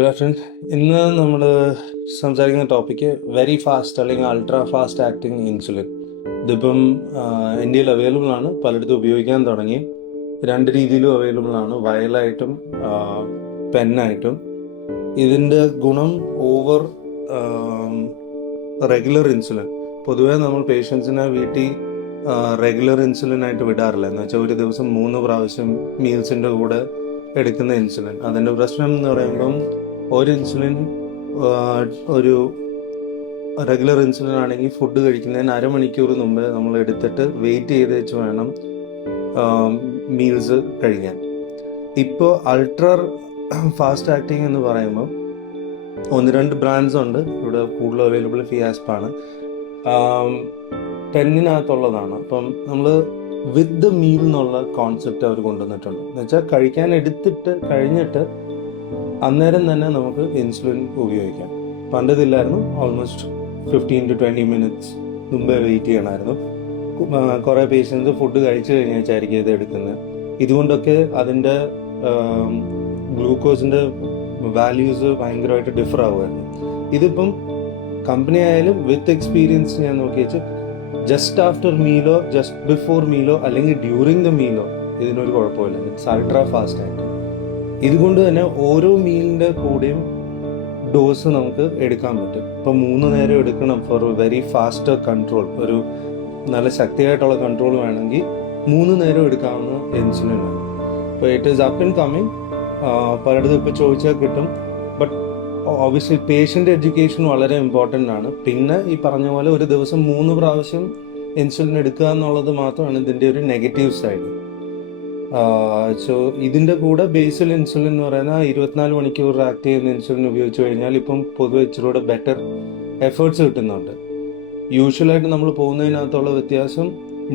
Good afternoon. ഇന്ന് നമ്മൾ സംസാരിക്കുന്ന ടോപ്പിക്ക് വെരി ഫാസ്റ്റ് അല്ലെങ്കിൽ അൾട്രാ ഫാസ്റ്റ് ആക്ടിങ് ഇൻസുലിൻ. ഇതിപ്പം ഇന്ത്യയിൽ അവൈലബിൾ ആണ്, പലയിടത്തും ഉപയോഗിക്കാൻ തുടങ്ങി. രണ്ട് രീതിയിലും അവൈലബിൾ ആണ്, വയലായിട്ടും പെന്നായിട്ടും. ഇതിൻ്റെ ഗുണം ഓവർ റെഗുലർ ഇൻസുലിൻ. പൊതുവേ നമ്മൾ പേഷ്യൻസിനെ വീട്ടിൽ റെഗുലർ ഇൻസുലിനായിട്ട് വിടാറില്ല. എന്ന് വെച്ചാൽ ഒരു ദിവസം 3 പ്രാവശ്യം മീൽസിൻ്റെ കൂടെ എടുക്കുന്ന ഇൻസുലിൻ. അതിൻ്റെ പ്രശ്നം എന്ന് പറയുമ്പം ഒരു ഇൻസുലിൻ ഒരു റെഗുലർ ഇൻസുലിൻ ആണെങ്കിൽ ഫുഡ് കഴിക്കുന്നതിന് അരമണിക്കൂർ മുമ്പേ നമ്മൾ എടുത്തിട്ട് വെയിറ്റ് ചെയ്ത് വെച്ച് വേണം മീൽസ് കഴിക്കാൻ. ഇപ്പോൾ അൾട്രാ ഫാസ്റ്റ് ആക്ടിങ് എന്ന് പറയുമ്പോൾ 1-2 ബ്രാൻഡ്സ് ഉണ്ട് ഇവിടെ. കൂടുതൽ അവൈലബിൾ ഫിയാസ്പാണ്, 10-നകത്തുള്ളതാണ്. അപ്പം നമ്മൾ വിത്ത് ദ മീൽ എന്നുള്ള കോൺസെപ്റ്റ് അവർ കൊണ്ടുവന്നിട്ടുണ്ട്. എന്ന് വെച്ചാൽ കഴിക്കാൻ എടുത്തിട്ട് കഴിഞ്ഞിട്ട് അന്നേരം തന്നെ നമുക്ക് ഇൻസുലിൻ ഉപയോഗിക്കാം. പണ്ടതില്ലായിരുന്നു. ഓൾമോസ്റ്റ് 15 to 20 മിനിറ്റ്സ് മുമ്പേ വെയിറ്റ് ചെയ്യണമായിരുന്നു. കുറേ പേഷ്യൻസ് ഫുഡ് കഴിച്ചു കഴിഞ്ഞായിരിക്കും ഇത് എടുക്കുന്നത്. ഇതുകൊണ്ടൊക്കെ അതിൻ്റെ ഗ്ലൂക്കോസിൻ്റെ വാല്യൂസ് ഭയങ്കരമായിട്ട് ഡിഫർ ആവുമായിരുന്നു. ഇതിപ്പം കമ്പനി ആയാലും വിത്ത് എക്സ്പീരിയൻസ് ഞാൻ നോക്കിയച്ച് ജസ്റ്റ് ആഫ്റ്റർ മീലോ ജസ്റ്റ് ബിഫോർ മീലോ അല്ലെങ്കിൽ ഡ്യൂറിങ് ദ മീലോ ഇതിനൊരു കുഴപ്പമില്ല. ഇറ്റ്സ് അൾട്രാ ഫാസ്റ്റ് ആയിട്ട്. ഇതുകൊണ്ട് തന്നെ ഓരോ മീലിൻ്റെ കൂടെയും ഡോസ് നമുക്ക് എടുക്കാൻ പറ്റും. ഇപ്പം 3 നേരം എടുക്കണം ഫോർ വെരി ഫാസ്റ്റർ കൺട്രോൾ. ഒരു നല്ല ശക്തിയായിട്ടുള്ള കൺട്രോൾ വേണമെങ്കിൽ 3 നേരം എടുക്കാവുന്ന ഇൻസുലിനാണ്. അപ്പോൾ it is up and coming. പലയിടത്തും ഇപ്പോൾ ചോദിച്ചാൽ കിട്ടും. ബട്ട് ഒബ്വിയസ്ലി പേഷ്യൻ്റ് എഡ്യൂക്കേഷൻ വളരെ ഇമ്പോർട്ടൻ്റ് ആണ്. പിന്നെ ഈ പറഞ്ഞ പോലെ ഒരു ദിവസം 3 പ്രാവശ്യം ഇൻസുലിൻ എടുക്കുക എന്നുള്ളത് മാത്രമാണ് ഇതിൻ്റെ ഒരു നെഗറ്റീവ് സൈഡ്. സോ ഇതിൻ്റെ കൂടെ ബേസൽ ഇൻസുലിൻ എന്ന് പറയുന്ന 24 മണിക്കൂർ ആക്ട് ചെയ്യുന്ന ഇൻസുലിൻ ഉപയോഗിച്ച് കഴിഞ്ഞാൽ ഇപ്പം പൊതുവെ ഇച്ചിലൂടെ ബെറ്റർ എഫേർട്സ് കിട്ടുന്നുണ്ട്. യൂഷ്വലായിട്ട് നമ്മൾ പോകുന്നതിനകത്തുള്ള വ്യത്യാസം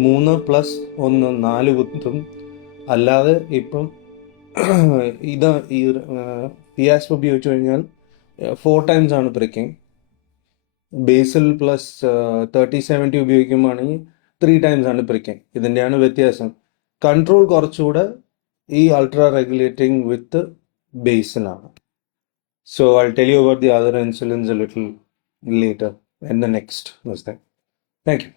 3+1 4 കുത്തും. അല്ലാതെ ഇപ്പം ഈ ഫിയാസ്പ ഉപയോഗിച്ച് കഴിഞ്ഞാൽ 4 times ആണ് ബ്രേക്കിംഗ്. ബേസൽ പ്ലസ് 30-70 ഉപയോഗിക്കുമ്പോഴാണെങ്കിൽ 3 times ആണ് ബ്രേക്കിംഗ്. ഇതിൻ്റെയാണ് വ്യത്യാസം. കൺട്രോൾ കുറച്ചുകൂടെ ഈ അൾട്രാ റെഗുലേറ്റിംഗ് വിത്ത് ബേസിലാണ്. So I tell you about the other insulins a little later in the next. Thank you.